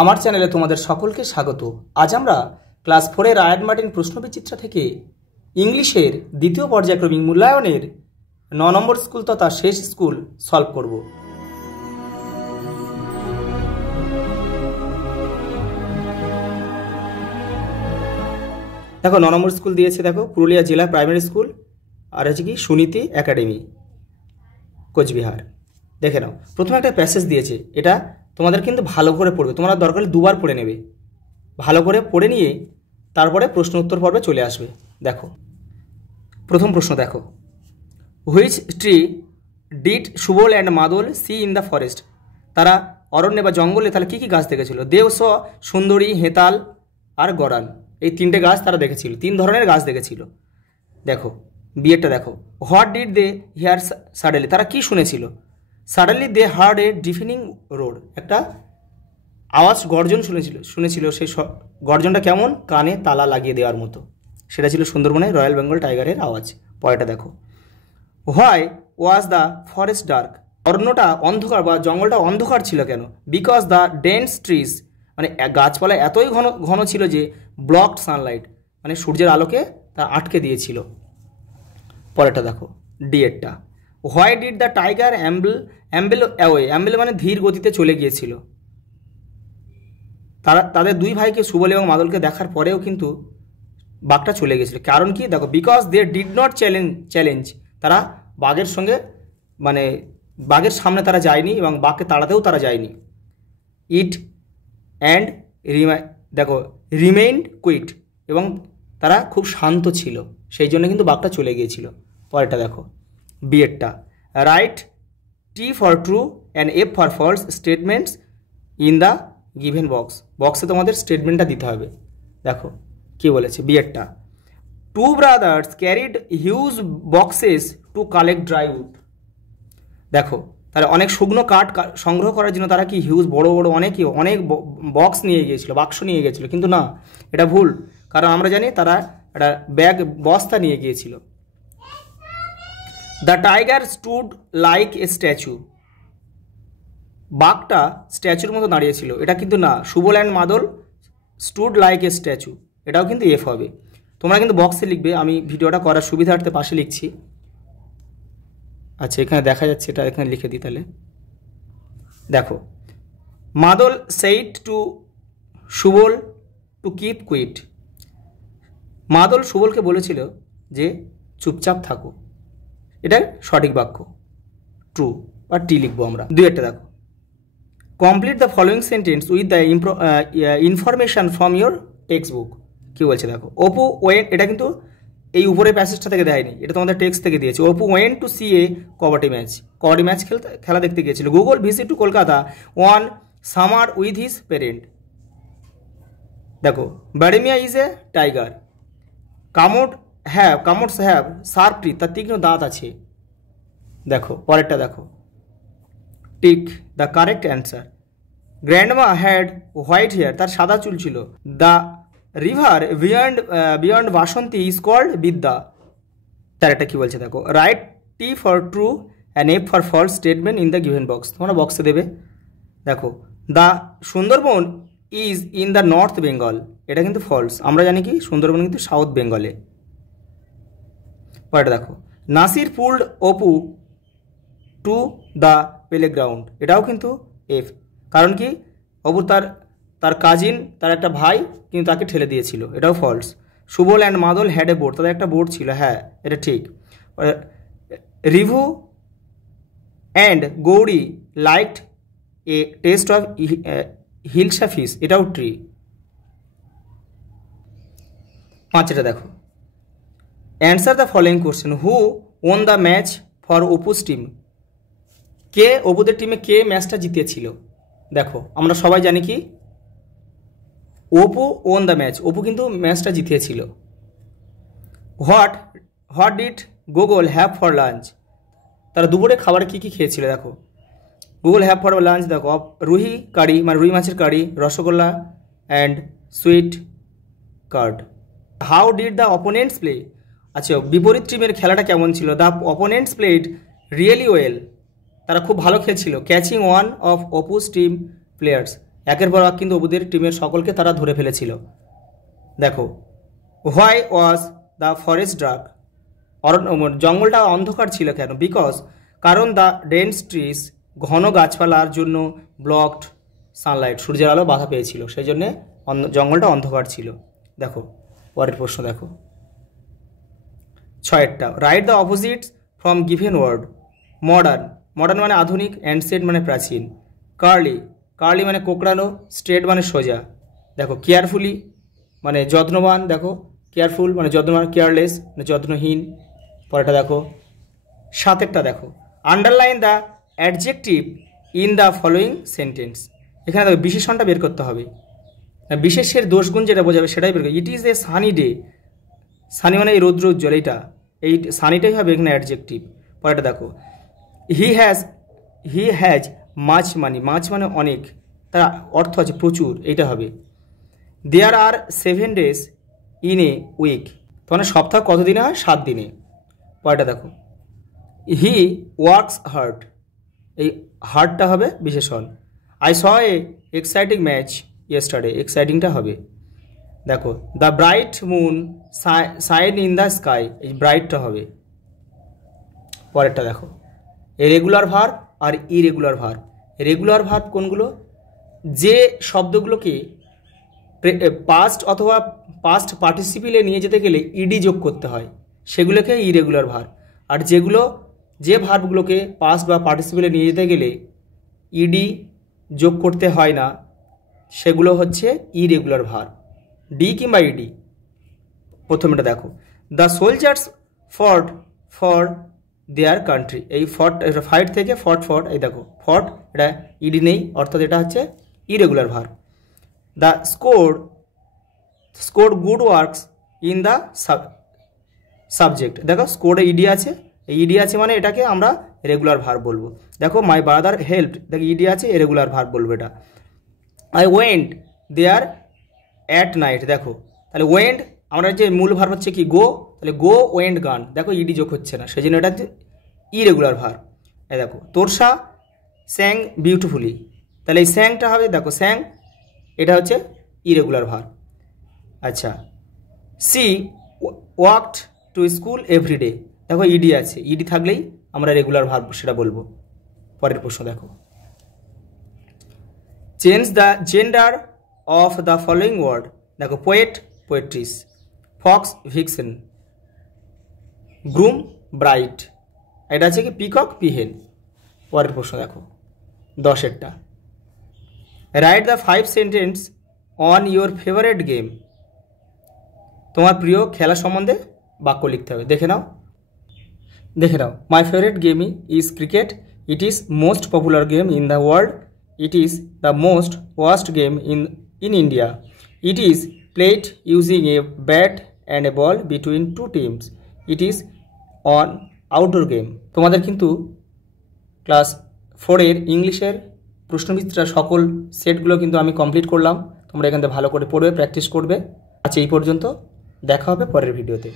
আমার চ্যানেলে তোমাদের সকলকে স্বাগত। আজ আমরা ক্লাস 4 এর আয়ান মার্টিন প্রশ্নবিচিত্রা থেকে ইংলিশের দ্বিতীয় পর্যায়ক্রমিক মূল্যায়নের 9 নম্বর স্কুল তথা শেষ স্কুল সলভ করব। দেখো 9 নম্বর স্কুল দিয়েছে, দেখো পুরুলিয়া জেলা প্রাইমারি স্কুল, আর হচ্ছে কি সুনীতি একাডেমি, কোচবিহার। দেখে নাও, প্রথমে একটা প্যাসেজ দিয়েছে, এটা তোমাদের কিন্তু ভালো করে পড়বে, তোমরা দরকার হলে দুবার পড়ে নেবে, ভালো করে পড়ে নিয়ে তারপরে প্রশ্ন উত্তর পর্বে চলে আসবে। দেখো প্রথম প্রশ্ন, দেখো which tree did Subal and মাদল সি ইন দ্য ফরেস্ট? তারা অরণ্যে বা জঙ্গলে তাহলে কী কী গাছ দেখেছিল? দেও স, সুন্দরী, হেতাল আর গরান, এই তিনটে গাছ তারা দেখেছিল, 3 ধরনের গাছ দেখেছিল। দেখো বিয়েরটা দেখো, what did they hear suddenly? তারা কি শুনেছিল? Suddenly they heard a deafening roar, একটা আওয়াজ গর্জন শুনেছিল সেই গর্জনটা কেমন? কানে তালা লাগিয়ে দেওয়ার মতো। সেটা ছিল সুন্দরবনে রয়্যাল বেঙ্গল টাইগারের আওয়াজ। পরেরটা দেখো, why was the forest dark? অরণ্যটা অন্ধকার বা জঙ্গলটা অন্ধকার ছিল কেন? বিকজ দ্য ডেন্স ট্রিজ, মানে গাছপালা এতই ঘন ঘন ছিল যে ব্লকড সানলাইট, মানে সূর্যের আলোকে তা আটকে দিয়েছিল। পরেরটা দেখো ডিএরটা, why did the tiger amble away? Amble মানে ধীর গতিতে চলে গিয়েছিল। তাদের দুই ভাইকে সুবল এবং মাদলকে দেখার পরেও কিন্তু বাঘটা চলে গিয়েছিল। কারণ কি? দেখো because they did not challenge, তারা বাঘের সঙ্গে মানে বাঘের সামনে তারা যায়নি এবং বাঘকে তাড়াতেও তারা যায়নি। ইট অ্যান্ড দেখো রিমেইন্ড কুইট, এবং তারা খুব শান্ত ছিল, সেই জন্য কিন্তু বাঘটা চলে গিয়েছিল। পরেরটা দেখো বিয়েরটা, write T for true and F for false statements in the given বক্সে তোমাদের স্টেটমেন্টটা দিতে হবে। দেখো কি বলেছে বিয়েরটা, 2 brothers carried huge boxes to collect dry wood. দেখো তাহলে অনেক শুকনো কাঠ সংগ্রহ করার জন্য তারা কি হিউজ বড় বড় অনেক বক্স নিয়ে গিয়েছিল, বাক্স নিয়ে গিয়েছিল, কিন্তু না, এটা ভুল, কারণ আমরা জানি তারা একটা বস্তা নিয়ে গিয়েছিল। The tiger stood like a statue, বাঘটা স্ট্যাচুর মতো দাঁড়িয়েছিল, এটা কিন্তু না, সুবল অ্যান্ড মাদল স্টুড লাইক এ স্ট্যাচু, এটাও কিন্তু এফ হবে। তোমরা কিন্তু বক্সে লিখবে, আমি ভিডিওটা করার সুবিধার্থে পাশে লিখছি। আচ্ছা এখানে দেখা যাচ্ছে, এটা এখানে লিখে দিই তাহলে। দেখো Madal said to Subal to keep quiet, Madal সুবলকে বলেছিল যে চুপচাপ থাকো, এটা সঠিক বাক্য, ট্রু বা টি লিখবো আমরা। দুইটা দেখো, complete the following sentence with the information from your text book. কী বলছে দেখো, অপু ওয়েন, এটা কিন্তু এই উপরের প্যাসেজটা থেকে দেয়নি, এটা তোমাদের টেক্সট থেকে দিয়েছে। Apu went to see a kabaddi match খেলা দেখতে গিয়েছিল। Gogol visit to Kolkata one summer with his parent. দেখো ব্যাডেমিয়া ইজ এ টাইগার, কামোডস হ্যাভ শার্প টিথ, তার তীক্ষ্ণ দাঁত আছে। দেখো পরেরটা দেখো, tick the correct answer. Grandma had white hair, তার সাদা চুল ছিল। The river beyond Basanti is called Bidya, তার একটা কী বলছে দেখো, write T for true and F for false statement in the given box, তোমরা বক্সে দেবে। দেখো the Sundarban is in the north Bengal, এটা কিন্তু ফলস, আমরা জানি কি সুন্দরবন কিন্তু সাউথ বেঙ্গলে। পরেরটা দেখো, Nasir pulled Apu to the playground, এটাও কিন্তু এফ, কারণ কি অপু তার কাজিন, তার একটা ভাই কিন্তু তাকে ঠেলে দিয়েছিল, এটাও false. Subal and Madal had a boat, তাদের একটা বোট ছিল, হ্যাঁ এটা ঠিক। Rivu and Gauri liked a taste of hilsa fish, এটাও ট্রি। পাঁচটা দেখো, answer the following question, who won the match for Apu's team? কে অপুদের টিমে কে ম্যাচটা জিতিয়েছিল? দেখো আমরা সবাই জানি কি Apu won the match, Apu কিন্তু ম্যাচটা জিতিয়েছিল। What did Gogol have for lunch? তারা দুপুরে খাবারে কী কী খেয়েছিল? দেখো গুগল হ্যাভ ফর লাঞ্চ, দেখো রুহি কারি, মানে রুই মাছের curry, rasgulla and sweet curd. How did the opponents play? আচ্ছা বিপরীত টিমের খেলাটা কেমন ছিল? The opponents played really well, তারা খুব ভালো খেলছিল। Catching one of Apu's team players একের পর এক কিন্তু অপুদের টিমের সকলকে তারা ধরে ফেলেছিল। দেখো, why was the forest dark, জঙ্গলটা অন্ধকার ছিল কেন? বিকজ, কারণ দ্য ডেন্স ট্রিজ, ঘন গাছপালার জন্য, ব্লকড সানলাইট, সূর্যের আলো বাধা পেয়েছিল, সেই জন্যে জঙ্গলটা অন্ধকার ছিল। দেখো পরের প্রশ্ন দেখো 6টা, write the opposites from given word. Modern, modern মানে আধুনিক, অ্যানসিয়েন্ট মানে প্রাচীন, কার্লি, কার্লি মানে কোঁকড়ানো, স্ট্রেট মানে সোজা। দেখো কেয়ারফুলি মানে যত্নবান, দেখো কেয়ারফুল মানে যত্নবান, কেয়ারলেস মানে যত্নহীন। পরেরটা দেখো 7টা, দেখো underline the adjective in the following sentence. এখানে দেখো বিশেষণটা বের করতে হবে, বিশেষের দোষগুণ যেটা বোঝাবে সেটাই বের করবে। It is a sunny day, Sunny মানে এই রৌদ্র উজ্জ্বল, এই সানিটাই হবে এখানে অ্যাডজেক্টিভ। পরেরটা দেখো হি হ্যাজ মাচ মানি, মাছ মানে অনেক, তার অর্থ আছে প্রচুর, এইটা হবে। দেয়ার আর 7 days ইন এ উইক, মানে সপ্তাহ কত দিনে হয়? 7 দিনে। পরেরটা দেখো হি ওয়ার্কস হার্ড, এই হার্ডটা হবে বিশেষণ। I saw a exciting match yesterday, এক্সাইটিংটা হবে। দেখো the bright moon shine in the sky, এই ব্রাইটটা হবে। পরেরটা দেখো রেগুলার ভার্ব আর ইরেগুলার ভার্ব। রেগুলার ভার্ব কোনগুলো? যে শব্দগুলোকে পাস্ট অথবা পাস্ট পার্টিসিপিলে নিয়ে যেতে গেলে ইডি যোগ করতে হয়, সেগুলোকে ইরেগুলার ভার্ব। আর যে ভার্বগুলোকে পাস্ট বা পার্টিসিপিলে নিয়ে যেতে গেলে ইডি যোগ করতে হয় না, সেগুলো হচ্ছে ইরেগুলার ভার্ব, ডি কিংবা ইডি। প্রথমটা দেখো the soldiers fought for their country, এই ফট ফাইট থেকে ফট, এই দেখো ফট, এটা ইডি নেই, অর্থাৎ এটা হচ্ছে irregular verb. The score good works in the subject, দেখো স্কোরে ইডি আছে, এই ইডি আছে মানে এটাকে আমরা রেগুলার ভার্ব বলবো। দেখো মাই ব্রাদার হেল্প, দেখো ইডি আছে, রেগুলার ভার্ব বলবো এটা। I went there at night, দেখো তাহলে ওয়েন্ট, আমরা যে মূল ভার্ব হচ্ছে কি গো, তাহলে গো ওয়েন্ট গান, দেখো ইডি যোগ হচ্ছে না, সেই জন্য এটা ইরেগুলার ভার্ব। এই দেখো তোরসা স্যাং বিউটিফুলি, তাহলে এই স্যাংটা হবে, দেখো স্যাং, এটা হচ্ছে ইরেগুলার ভার্ব। আচ্ছা, she walked to school everyday, দেখো ইডি আছে, ইডি থাকলেই আমরা রেগুলার ভার্ব সেটা বলবো। পরের প্রশ্ন দেখো change the gender of the following word. দেখো poet poetess, fox vixen, groom bride, এটা আছে কি পিকক পিহেন। পরের প্রশ্ন দেখো 10টা, write the 5 sentence on your favourite game. তোমার প্রিয় খেলা সম্বন্ধে বাক্য লিখতে হবে। দেখে নাও my favourite game is cricket, it is most popular game in the world, it is the most watched game in India, it is played using a bat and a ball between 2 teams, it is on outdoor game. তোমাদের কিন্তু class 4-এর ইংলিশের প্রশ্নবিচিত্রা সকল সেটগুলো কিন্তু আমি complete করলাম। তোমরা এখান থেকে ভালো করে পড়বে, প্র্যাকটিস করবে। আচ্ছা, এই পর্যন্ত, দেখা হবে পরের ভিডিওতে।